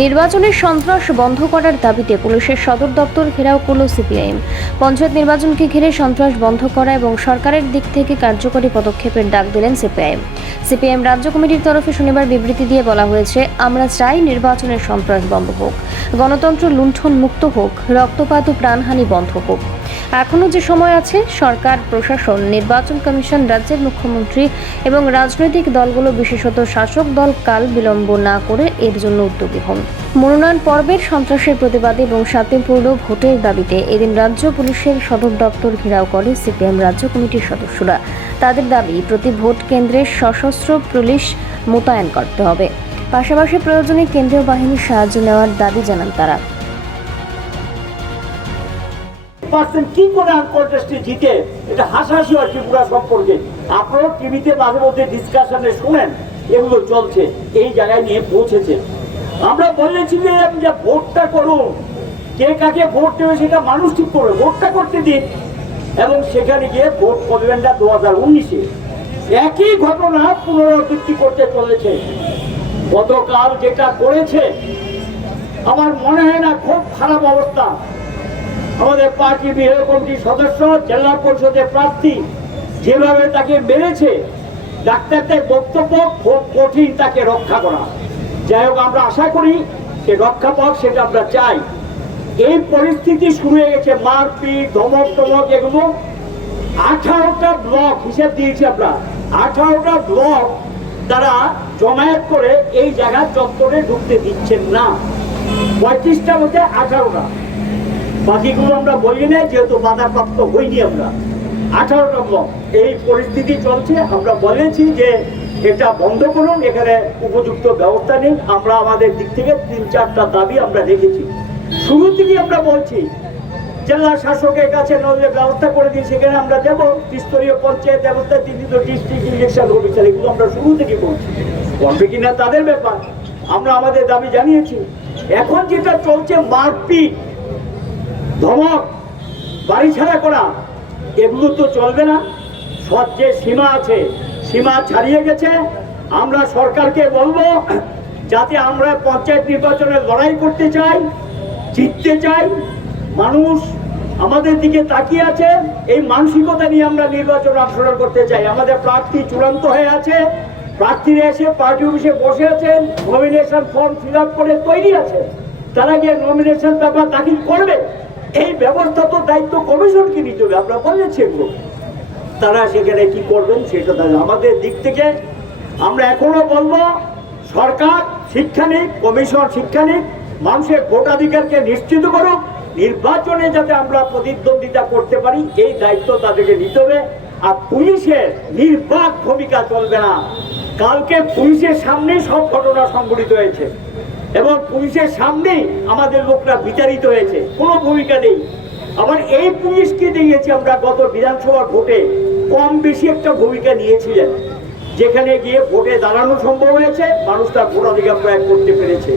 নির্বাচনের সন্ত্রাস বন্ধ করার দাবিতে পুলিশের সদর দপ্তর ঘেরাও করল সিপিআইএম। পঞ্চায়েত নির্বাচনকে ঘিরে সন্ত্রাস বন্ধ করা এবং সরকারের দিক থেকে কার্যকরী পদক্ষেপের ডাক দিলেন সিপিআইএম। সিপিআইএম রাজ্য কমিটির তরফে শনিবার বিবৃতি দিয়ে বলা হয়েছে, আমরা চাই নির্বাচনের সন্ত্রাস বন্ধ হোক, গণতন্ত্র লুণ্ঠন মুক্ত হোক, রক্তপাত ও প্রাণহানি বন্ধ হোক। এখনও যে সময় আছে, সরকার, প্রশাসন, নির্বাচন কমিশন, রাজ্যের মুখ্যমন্ত্রী এবং রাজনৈতিক দলগুলো, বিশেষত শাসক দল, কাল বিলম্ব না করে এর জন্য উদ্যোগী হন। মনোনয়ন পর্বের সন্ত্রাসের প্রতিবাদে এবং শান্তিপূর্ণ ভোটের দাবিতে এদিন রাজ্য পুলিশের সদর দপ্তর ঘেরাও করে সিপিএম রাজ্য কমিটির সদস্যরা। তাদের দাবি, প্রতি ভোট কেন্দ্রে সশস্ত্র পুলিশ মোতায়েন করতে হবে। পাশাপাশি প্রয়োজনে কেন্দ্রীয় বাহিনীর সাহায্য নেওয়ার দাবি জানান তারা। পার্সেন্ট কি করে আনকন্টেস্টে জিতে? এটা হাসাহাসি হয় ত্রিপুরা সম্পর্কে। আপনারাও টিভিতে মাঝে মধ্যে ডিসকাশনে শুনেন, এগুলো চলছে, এই জায়গায় নিয়ে পৌঁছেছে। আমরা বলেছি যে যে ভোটটা করুন, কে কাকে ভোট দেবে সেটা মানুষ ঠিক করবে, ভোটটা করতে দিন। এবং সেখানে গিয়ে ভোট করবেন না দু হাজার উনিশে। একই ঘটনা পুনরাবৃত্তি করতে চলেছে। গতকাল যেটা করেছে, আমার মনে হয় না খুব খারাপ অবস্থা। আমাদের পার্টি বিরোধী কমিটির সদস্য, জেলা পরিষদের প্রার্থী যেভাবে তাকে মেরেছে, ডাক্তারদের বক্তব্য খুব কঠিন তাকে রক্ষা করা। যাই হোক, আমরা আশা করি যে রক্ষা পাক, সেটা আমরা চাই। এই পরিস্থিতি শুরু হয়ে গেছে, মারপিট ধমক টমক এগুলো। আঠারোটা ব্লক হিসেব দিয়েছি আমরা। আঠারোটা ব্লক তারা জমায়েত করে এই জায়গার চত্বরে ঢুকতে দিচ্ছেন না। পঁয়ত্রিশটা মধ্যে আঠারোটা। বাকিগুলো আমরা বলি না, যেহেতু বাধাপ্রাপ্ত হইনি আমরা। আঠারোটা ব্লক এই পরিস্থিতি চলছে, আমরা বলেছি যে এটা বন্ধ করুন, এখানে উপযুক্ত ব্যবস্থা নিন। আমরা আমাদের দিক থেকে তিন চারটা দাবি আমরা রেখেছি। শুরু থেকেই আমরা বলছি, জেলা শাসকের কাছে নজরে ব্যবস্থা করে দিই সেখানে আমরা দেব। ত্রিস্তরীয় পঞ্চায়েত ব্যবস্থা তিনি তো ডিস্ট্রিক্ট ইলেকশন অফিসার, এগুলো আমরা শুরু থেকে বলছি। করবে কিনা তাদের ব্যাপার, আমরা আমাদের দাবি জানিয়েছি। এখন যেটা চলছে, মারপিট। ধমক, বাড়ি ছাড়া করা। এগুলো তো চলবে না। সৎ যে সীমা আছে, সীমা ছাড়িয়ে গেছে। আমরা সরকারকে বলব, যাতে আমরা পঞ্চায়েত নির্বাচনে লড়াই করতে চাই, জিততে চাই। মানুষ আমাদের দিকে তাকিয়ে আছে। এই মানসিকতা নিয়ে আমরা নির্বাচন অংশগ্রহণ করতে চাই। আমাদের প্রার্থী চূড়ান্ত হয়ে আছে। প্রার্থীরা এসে পার্টি অফিসে বসে আছেন। নমিনেশন ফর্ম ফিল করে তৈরি আছে তারা গিয়ে নমিনেশন পেপার দাখিল করবে। এই ব্যবস্থা তো দায়িত্ব কমিশনকে নিতে হবে, আমরা বলেছি এগুলো। তারা সেখানে কি করবেন সেটা আমাদের দিক থেকে আমরা এখনও বলব, সরকার শিক্ষানিক কমিশন শিক্ষানিক মানুষের ভোটাধিকারকে নিশ্চিত করুক, নির্বাচনে যাতে আমরা প্রতিদ্বন্দ্বিতা করতে পারি, এই দায়িত্ব তাদেরকে নিতে হবে। আর পুলিশের নির্বাক ভূমিকা চলবে না। কালকে পুলিশের সামনেই সব ঘটনা সংঘটিত হয়েছে। এবং পুলিশের সামনেই আমাদের লোকরা বিচারিত হয়েছে। কোনো ভূমিকা নেই। আবার এই পুলিশকে দিয়েছি আমরা গত বিধানসভার ভোটে কম বেশি একটা ভূমিকা নিয়েছিলেন, যেখানে গিয়ে ভোটে দাঁড়ানো সম্ভব হয়েছে, মানুষ তার ভোটাধিকার প্রয়োগ করতে পেরেছে।